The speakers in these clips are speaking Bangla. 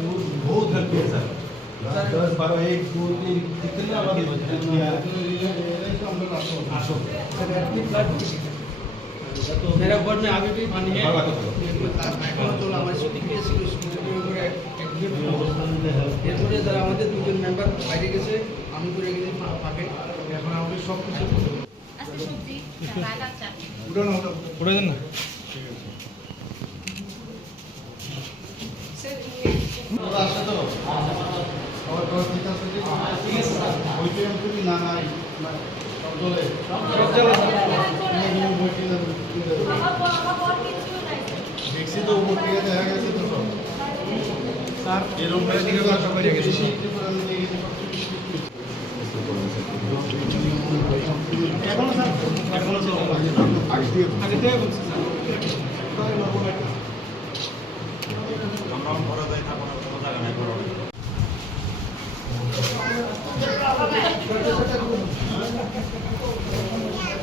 बहुत हेल्प किया सर दस बारह एक दो तीन कितना बार किया आठो मेरा बोर्ड में अभी भी मानी है बाबा को बोलो। এখনো তো আমার সাথে গিয়েছিল স্কুলের উপরে এরপরে যারা আমাদের দুজন মেম্বার বাইরে গেছে আমি করে গেছি ফা- ফাঁকে এখন আমাদের সব কিছু আজকে সবজি ডাল আর চাটনি উঠে দেন না দেখছি তো উপর থেকে দেখা গেছে তো সব স্যার এরকম দিকে সব বেরিয়ে গেছে এখনও স্যার এখনও আগে দিয়ে আগে থেকে বলছি স্যার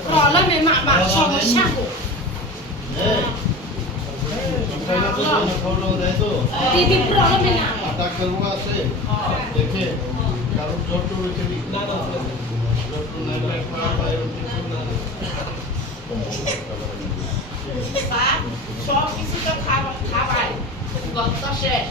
প্রবলেমে মা মা সমস্যা গো খবর দেয় তো দিদি প্রবলেমে না ডাক্তারবাবু আছে। সব কিছু তো খাবার গত শেষ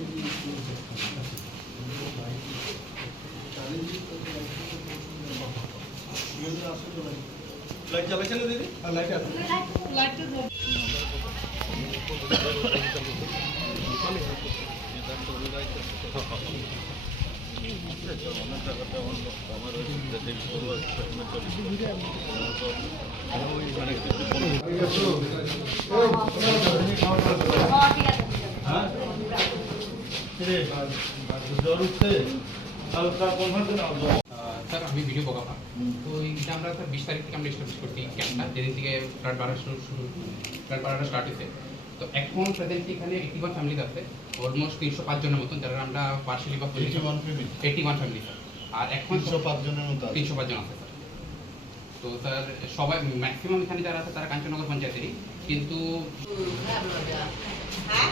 লাইট চালাইছে না দিদি? লাইট আছে ঠিক আছে। হ্যাঁ? রে জ্বর উঠছে হালকা নাও জ্বর। স্যার আমি ভিডিও বকাপা তো এটা আমরা স্যার বিশ তারিখ থেকে আমরা স্টাবলিশ করছি ক্যাম্পটা যেদিন থেকে ব্লাড বাড়া শুরু শুরু ব্লাড বাড়াটা স্টার্ট হয়েছে। তো এখন প্রেজেন্টলি এখানে এইটি ওয়ান ফ্যামিলি আছে। অলমোস্ট তিনশো পাঁচ জনের মতন যারা আমরা পার্সিয়ালি বা eighty one family eighty one family sir আর এখন তিনশো পাঁচ জনের মতো তিনশো পাঁচ জন আছে স্যার তো স্যার সবাই ম্যাক্সিমাম এখানে যারা আছে তারা কাঞ্চননগর পঞ্চায়েতেরই। কিন্তু হ্যাঁ।